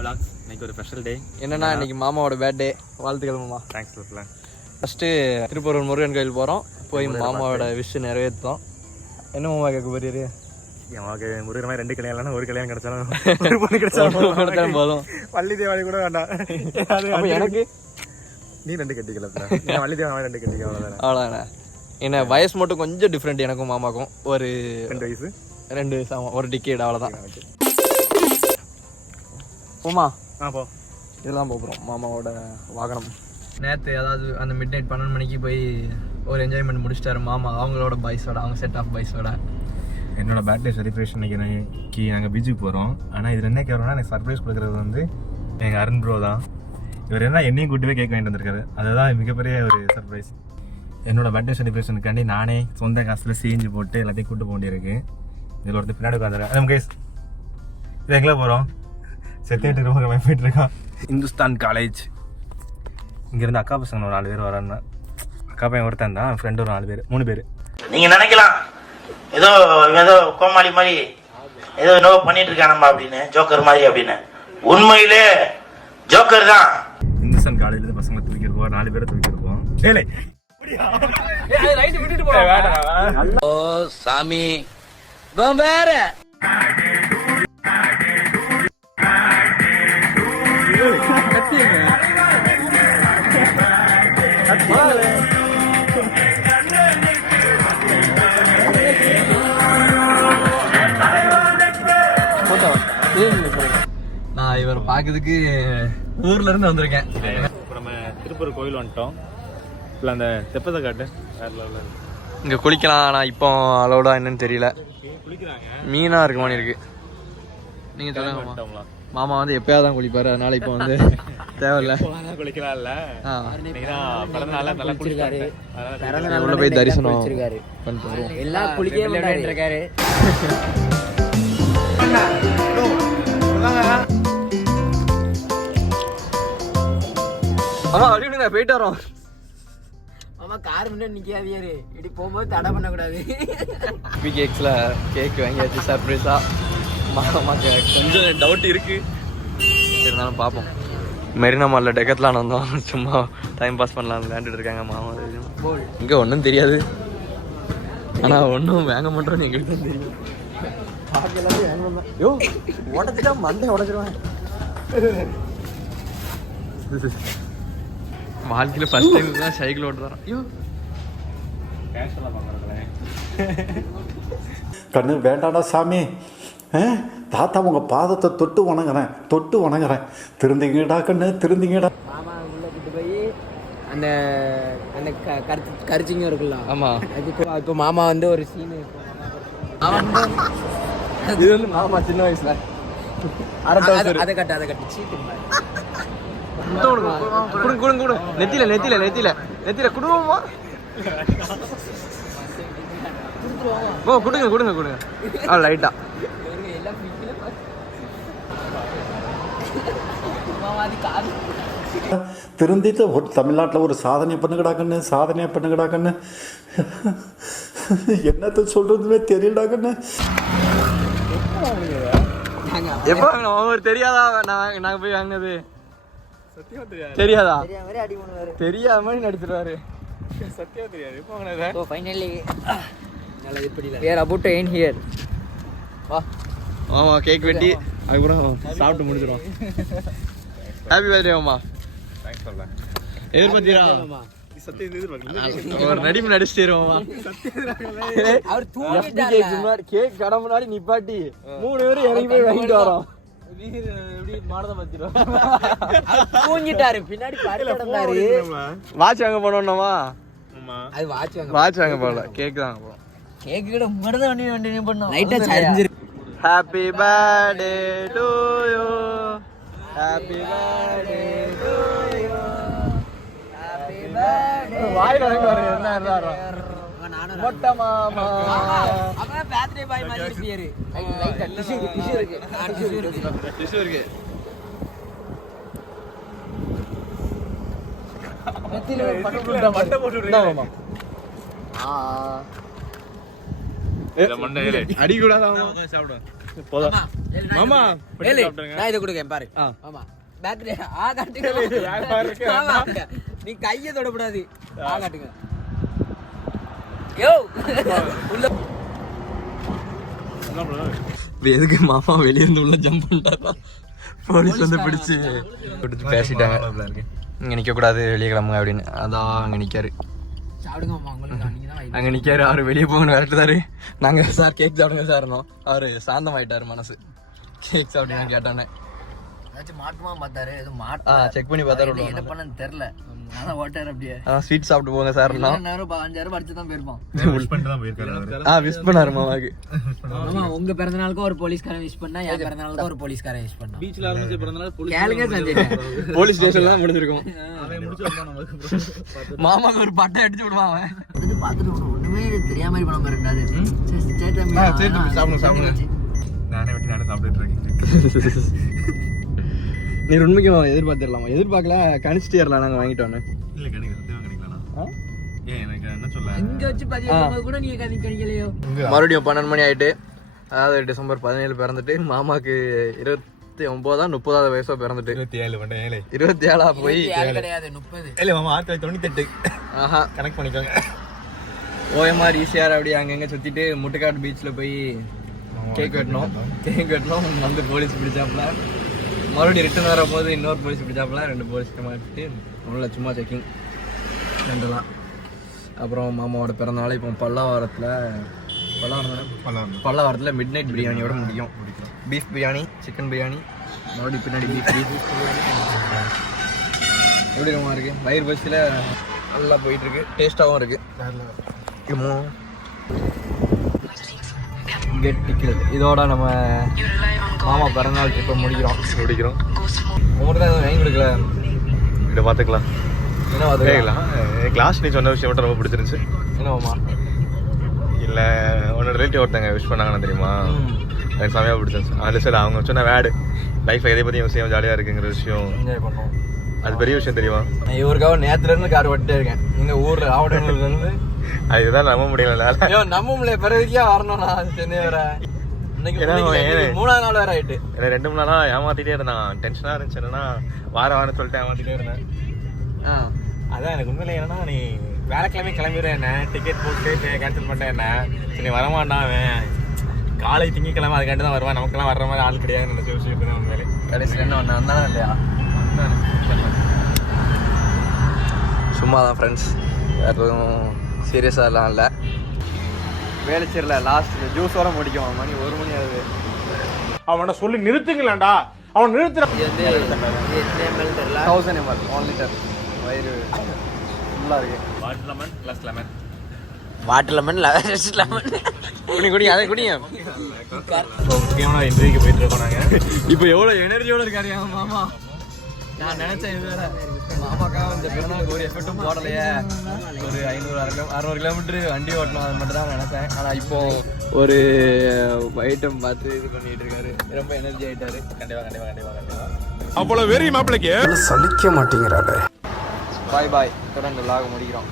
vlogs. இன்னைக்கு ஒரு special day. என்னன்னா இன்னைக்கு மாமாவோட பர்த்டே. வாழ்த்துக்கள் மாமா. Thanks bro. First Tiruppur Murugan கோயில் போறோம். போய் மாமாவோட விஷ் நிறைவேற்றோம். என்ன மாமா கேட்க போறீரு? எனக்கு முருகன் மாதிரி 2 கல்யாணம் ஒரு கல்யாணம் கிடைச்சாலும் ஒரு பொண்ணு கிடைச்சாலும் போதும். வள்ளி தேவாலி கூட வேண்டாம். அப்ப எனக்கு நீ 2 கட்டிக்கல. வள்ளி தேவாலி 2 கட்டிக்க அவ்வளவுதானே. அவ்வளோதானே. என்ன வயசு மட்டும் கொஞ்சம் டிஃப்ரெண்ட் எனக்கும் மாமாக்கும். ஒரு 2 வயசு 2 வயசு ஆமாம். ஒரு டிக்கெட் அவ்வளோதான். போமா போ. இதெல்லாம் போகிறோம் மாமாவோட வாகனம். நேற்று அதாவது அந்த மிட் நைட் 12 மணிக்கு போய் ஒரு என்ஜாய்மெண்ட் முடிச்சிட்டாரு மாமா அவங்களோட பாய்ஸோட, அவங்க செட் ஆஃப் பாய்ஸோட. என்னோட பர்த்டே செலிப்ரேஷன் இன்னைக்கு நாங்கள் பீச்சுக்கு போகிறோம். ஆனால் இதில் என்ன கேட்குறோம்னா எனக்கு சர்ப்ரைஸ் கொடுக்குறது வந்து எங்கள் அருண் ப்ரோ தான். இவர் என்ன என்னையும் கூட்டு போய் கேட்க வேண்டிட்டு வந்திருக்காரு. அதுதான் மிகப்பெரிய ஒரு சர்ப்ரைஸ். என்னோட பர்த்டே செலிப்ரேஷனுக்காண்டி நானே சொந்த காசில் செஞ்சு போட்டு எல்லாத்தையும் கூட்டு போக வேண்டியிருக்கு. இதில் ஒருத்தர் பின்னாடி உட்காந்துருக்கேன். கேஸ் இது எங்கே போகிறோம்? செத்தேட்டு ரொம்ப போயிட்டு இருக்கான். இந்துஸ்தான் காலேஜ். இங்கேருந்து அக்கா பசங்க ஒரு 4 பேர் வரான்னு. அக்கா பையன் ஒருத்தன் தான், ஃப்ரெண்டு ஒரு 4 பேர் 3 பேர். நீங்கள் நினைக்கலாம் ஏதோ கோமாளி மாதிரி ஏதோ என்னவோ பண்ணிட்டு இருக்கானம்மா அப்படின்னு, ஜோக்கர் மாதிரி அப்படின்னு. உண்மையிலே ஜோக்கர் தான். இந்துஸ்தான் காலேஜ்லேருந்து பசங்களை தூக்கிருப்போம், 4 பேரை தூக்கிருப்போம். ஓ சாமி வேற நான் இவர் பார்க்கறதுக்கு ஊர்ல இருந்து வந்திருக்கேன். இப்போ நம்ம திருப்பூர் கோயில் வந்துட்டோம். இல்லை அந்த தெப்பத்தை காட்டு இங்கே குளிக்கலாம். ஆனால் இப்போ அலௌடா என்னன்னு தெரியல. குளிக்கிறாங்க. மீனாக இருக்கு மாதிரி இருக்கு. நீங்கள் சொல்லுங்க. மாமா வந்து எப்பயாவது தான் குளிப்பாரு, அதனால இப்போ வந்து தேவையில்ல. குளிக்கலாம் இல்லை பிறந்தநாள் நல்லா குளிச்சிருக்காரு. உள்ள போய் தரிசனம் பண்ணிட்டு எல்லாம் குளிக்க இருக்காரு. ஆமா அப்படி போயிட்டு வரோம். ஆமா கார் முன்னாடி நிக்காதியாரு. இப்படி போகும்போது தடை பண்ணக்கூடாது. ஹாப்பி கேக்ஸில் கேக் வாங்கியாச்சு சர்ப்ரைஸா. மாமாக்கு கொஞ்சம் டவுட் இருக்கு, இருந்தாலும் பார்ப்போம். மெரினா மாலில் டெக்கத்லான் வந்தோம். சும்மா டைம் பாஸ் பண்ணலாம் விளையாண்டுட்டு இருக்காங்க மாமா. இங்கே ஒன்றும் தெரியாது, ஆனால் ஒன்றும் வாங்க மாட்டோம்னு எங்களுக்கு தான் தெரியும். யோ உடச்சிட்டா மண்டை உடச்சிருவேன். வாழ்க்கையில் ஃபர்ஸ்ட் டைம் தான் சைக்கிள் ஓட்டுறான். ஐயோ கண்ணு வேண்டாடா சாமி, தாத்தா உங்கள் பாதத்தை தொட்டு வணங்குறேன். திருந்திங்கடா கண்ணு, திருந்திங்கடா. மாமா உள்ள கூட்டு போய் அந்த அந்த கரிச்சிங்க இருக்குல்ல. ஆமா இப்போ மாமா வந்து ஒரு சீன். இது வந்து மாமா சின்ன வயசுல அதை கட்டு சீட்டு குடுங்க நெத்தியில குடும்பமா கொடுங்க லைட்டா. திருந்திட்டு தமிழ்நாட்டில் ஒரு சாதனை பண்ணுங்கடா கண்ணு. என்னத்த சொல்றதுன்னு தெரியலடா கண்ணு. எப்போ அவர் தெரியாதா நாங்க போய் வாங்கினது? தெரியாதா? தெரியாத மாதிரி நடிச்சிருவாரு. சத்தியம் தெரியாது. எப்போ வாங்கினது? ஃபைனலி நல்லது. இப்படி we are about to end here. வா மாமா கேக் வெட்டி அதுக்கப்புறம் சாப்பிட்டு முடிச்சிடும். ஹாப்பி பர்த்டே மாமா. தேங்க்ஸ் சொல்றேன். எதிர்பார்த்தீரா? சத்தியம் எதிர்பார்க்கல. ஒரு நடிப்பு நடிச்சிருவோமா? அவர் தூங்கிட்டாரு. கேக் கடை முன்னாடி நிப்பாட்டி 3 பேரும் இறங்கி போய் வாங்கிட்டு வரோம். தூங்கிட்டாரு. பின்னாடி படுத்தாரு. வாட்ச் வாங்க போனோம்மா. அது வாட்ச் வாங்க போகல, கேக் தான் போனோம். கேக் கூட முன்னாடி வண்டி பண்ணோம். லைட்டா சரிஞ்சிரு. Happy birthday to you, happy birthday to you, happy birthday. வாயில வாங்கி வரேன். என்ன மொட்ட மாமா அப்ப பர்த்டே பாய் மாதிரி இருப்பியாரு. லைட்டா டிஷ்யூ இருக்கு. நெத்தில பட்டு போட்டு மாமா. அடி கூடாது சாப்பிடுவேன். போதும் மாமா ஏலி, நான் இதை கொடுக்கேன் பாரு. ஆமா பேட்டரி காட்டுங்க. ஆமா, நீ கையை தொடக்கூடாது. காட்டுங்க. யோ உள்ள எதுக்கு மாமா வெளியே இருந்து உள்ள ஜம்ப் பண்ணிட்டாரா? போலீஸ் வந்து பிடிச்சு பேசிட்டாங்க, இங்க நிக்க கூடாது வெளியே கிளம்புங்க அப்படின்னு. அதான் அங்க நிக்காரு. சாப்பிடுங்க மாமா, உங்களுக்கு நீங்க தான் அங்க நிக்காரு. அவரு வெளியே போகணும் விரட்டுதாரு. நாங்க சார் கேக் சாப்பிடுங்க சார் இருந்தோம். அவரு சாந்தம் ஆயிட்டாரு மனசு. கேக் சாப்பிடுங்க கேட்டானே. மாட்டுமா பார்த்தாரு. செக் பண்ணி பார்த்தாரு. என்ன பண்ணன்னு தெரியல. அதான் ஓட்டாரு அப்படியே. ஸ்வீட் சாப்பிட்டு போங்க சார். 5,000 அடிச்சு தான் போயிருப்பான். விஷ் பண்ணிட்டு தான் போயிருக்காரு. விஷ் பண்ணாரு மாமாக்கு. ஆமா, உங்க பிறந்த நாளுக்கு ஒரு போலீஸ்காரன் விஷ் பண்ணா, என் பிறந்த நாளுக்கு ஒரு போலீஸ்காரன் விஷ் பண்ணா. பீச்ல ஆரம்பிச்ச பிறந்த நாள் போலீஸ் போலீஸ் ஸ்டேஷன்ல தான் முடிஞ்சிருக்கும். மாமாக்கு ஒரு பட்டை அடிச்சு விடுவான் அவன். வந்து பாத்துட்டு ஒண்ணுமே தெரியாம மாதிரி பண்ண ரெண்டாவது. சாப்பிடுங்க. நானே வெட்டி நானே சாப்பிட்டுட்டு இருக்கேன். நீ உண்மைக்கு எதிர்பார்த்திடலாமா? எதிர்பார்க்கல, கணிச்சிட்டே இருக்கலாம். நாங்க வாங்கிட்டோன்னு இல்ல கணிக்க சத்தியமா கணிக்கலாம். ஏன் எனக்கு என்ன சொல்ல, இங்க வச்சு பதிவு கூட நீங்க கணிக்கலையோ. மறுபடியும் 12 மணி ஆயிட்டு, அதாவது டிசம்பர் 17 பிறந்துட்டு மாமாக்கு 29 30வது வயசோ பிறந்துட்டு 27 போய் கிடையாது 30. இல்ல மாமா 1998. ஆஹா, கனெக்ட் பண்ணிக்கோங்க. ஓஎம்ஆர் ஈசிஆர் அப்படி அங்கங்க சுத்திட்டு முட்டுக்காடு பீச்ல போய் கேக் வெட்டணும். வந்து போலீஸ் பிடிச்சாப்புல. மறுபடியும் ரிட்டர்ன் வரும்போது இன்னொரு போலீஸ் பிடிச்சாப்புல. 2 போலீஸ்க்கு மாட்டிட்டு நம்மள சும்மா செக்கிங் ரெண்டுலாம். அப்புறம் மாமாவோட பிறந்தநாள் இப்போ பல்லாவரத்தில் மிட் நைட் பிரியாணியோட முடியும். பீஃப் பிரியாணி, சிக்கன் பிரியாணி, மறுபடியும் பின்னாடி பீஃப். எப்படி ரொம்ப இருக்கு? வயிறு பசியில் நல்லா போயிட்டு இருக்கு. டேஸ்டாகவும் இருக்கு. இதோட நம்ம மாமா பிறந்தநாள் ட்ரிப்பை முடிக்கிறோம். உங்களுக்கு தான் எதுவும் வாங்கி கொடுக்கல. இதை பார்த்துக்கலாம். என்ன பார்த்துக்கலாம்? கிளாஸ் நீ சொன்ன விஷயம் மட்டும் ரொம்ப பிடிச்சிருந்துச்சு. என்ன மாமா? இல்லை உன்னோட ரிலேட்டிவ் ஒருத்தங்க விஷ் பண்ணாங்கன்னு தெரியுமா? எனக்கு செமையாக பிடிச்சிருந்துச்சு. அதில் சரி அவங்க சொன்ன வேர்டு லைஃப் எதை பற்றியும் விஷயம் ஜாலியாக இருக்குங்கிற விஷயம் என்ஜாய் பண்ணோம். அது பெரிய விஷயம் தெரியுமா? நான் இவருக்காக நேற்றுலேருந்து கார் ஓட்டிட்டே இருக்கேன். எங்கள் ஊரில் ஆவடனூர்லேருந்து. அதுதான் நம்ப முடியல. ஐயோ நம்ப முடியல. பிறகுக்கா வரணும் நான் சென்னை வர. இன்னைக்கு 3ஆவது நாள் வேற ஆயிட்டு. 2 மணி நேரம் ஏமாத்திட்டே இருந்தான். டென்ஷனாக இருந்துச்சு. என்னன்னா வாரம்னு சொல்லிட்டு ஏமாத்திட்டே இருந்தேன். அதான் எனக்கு உண்மையில என்னன்னா, நீ வேலைக்கிழமை கிளம்பிடுறேன் என்ன, டிக்கெட் போட்டு கேன்சல் பண்ணிட்டேன் என்ன, சரி நீ வரமாட்டான் அவன் காலை திங்கக்கிழமை அதுக்காண்டி தான் வருவான், நமக்கெல்லாம் வர்ற மாதிரி ஆள் கிடையாதுன்னு நினச்சி விஷயம் தான் உண்மையிலே. கடைசியில் என்ன ஒன்று வந்தாலும் இல்லையா? சும்மா தான் ஃப்ரெண்ட்ஸ், வேறு எதுவும் சீரியஸாகலாம் இல்லை. வேலைச்சேரில் லாஸ்ட் ஜூஸோட முடிக்கும். மணி 1 மணி ஆகுது. அவனை சொல்லி நிறுத்துங்களேன்டா, அவன் நிறுத்துற. 1000 ml 1 லிட்டர். வயிறு ஃபுல்லாக இருக்குது. Water lemon plus lemon. Water lemon குடிங்க அதை குடிங்க. முக்கியமான இன்டர்வியூக்கு போயிட்டு இருக்கோம் நாங்கள். இப்போ எவ்வளோ எனர்ஜியோட இருக்காரு என் மாமா. நான் நினைச்சேன் இது வேற மாமாக்கா இந்த பிறநாளுக்கு ஒரு எஃபெக்டும் போடலையே, ஒரு 500-600 கிலோமீட்டர் வண்டி ஓட்டணும் அது மட்டும் தான் நினைச்சேன். ஆனால் இப்போ ஒரு ஐட்டம் பார்த்து இது பண்ணிட்டு இருக்காரு. ரொம்ப எனர்ஜி ஆயிட்டாரு. கண்டிப்பாக அவ்வளோ வெறி மாப்பிளைக்கு சலிக்க மாட்டேங்கிறாரு. பாய் தொடர்ந்து லாக முடிக்கிறோம்.